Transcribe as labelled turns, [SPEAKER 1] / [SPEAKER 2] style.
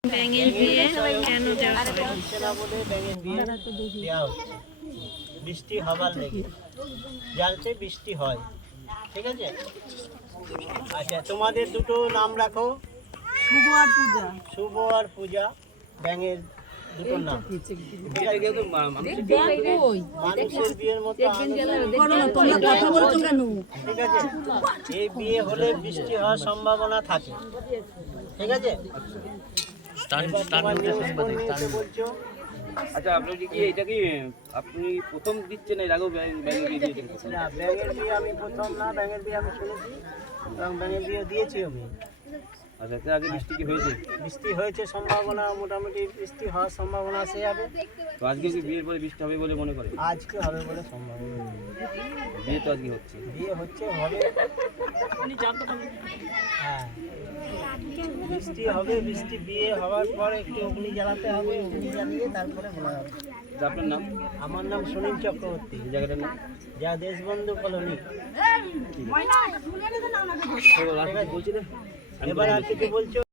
[SPEAKER 1] ব্যাঙের বিয়ে কেন দেওয়া হয়?
[SPEAKER 2] হচ্ছে না বলে ব্যাঙের বিয়ে দেওয়া হচ্ছে বৃষ্টি হবার লেগে, যাতে বৃষ্টি হয়। ঠিক আছে, আচ্ছা তোমাদের দুটো নাম রাখো, শুভ আর পূজা। ব্যাঙের দুটো নাম। মানুষের বিয়ের মতো ঠিক আছে। এই বিয়ে হলে বৃষ্টি হওয়ার সম্ভাবনা থাকে। ঠিক আছে, বলছো।
[SPEAKER 3] আচ্ছা আপনার কি এটা কি আপনি প্রথম দিচ্ছেন, এর আগেও ব্যাঙের বিয়ে দিয়েছেন?
[SPEAKER 2] না, ব্যাঙের বিয়ে আমি প্রথম না, ব্যাঙের বিয়ে আমি শুনেছি এবং ব্যাঙের বিয়ে দিয়েছি আমি।
[SPEAKER 3] আচ্ছা তার আগে বৃষ্টি কি হয়েছে?
[SPEAKER 2] বৃষ্টি হয়েছে, সম্ভাবনা মোটামুটি বৃষ্টি হওয়ার সম্ভাবনা আছে যাবে।
[SPEAKER 3] তো আজকে কি বিয়ের পরে বৃষ্টি হবে বলে মনে করেন?
[SPEAKER 2] আজকে হবে বলে সম্ভাবনা।
[SPEAKER 3] বিয়ে তো আজকে হচ্ছে।
[SPEAKER 2] বিয়ে হচ্ছে, হবে। হ্যাঁ, বৃষ্টি হবে, বৃষ্টি বিয়ে হওয়ার পর একটু অগ্নি জ্বালাতে হবে, অগ্নি জ্বালিয়ে তারপরে বলা হবে।
[SPEAKER 3] আচ্ছা, আপনার নাম?
[SPEAKER 2] আমার নাম সুনীল চক্রবর্তী।
[SPEAKER 3] এই জায়গাটার নাম?
[SPEAKER 2] যা দেশবন্ধু কলোনি।
[SPEAKER 3] বলছি না
[SPEAKER 2] এবার আর কিছু বলছো?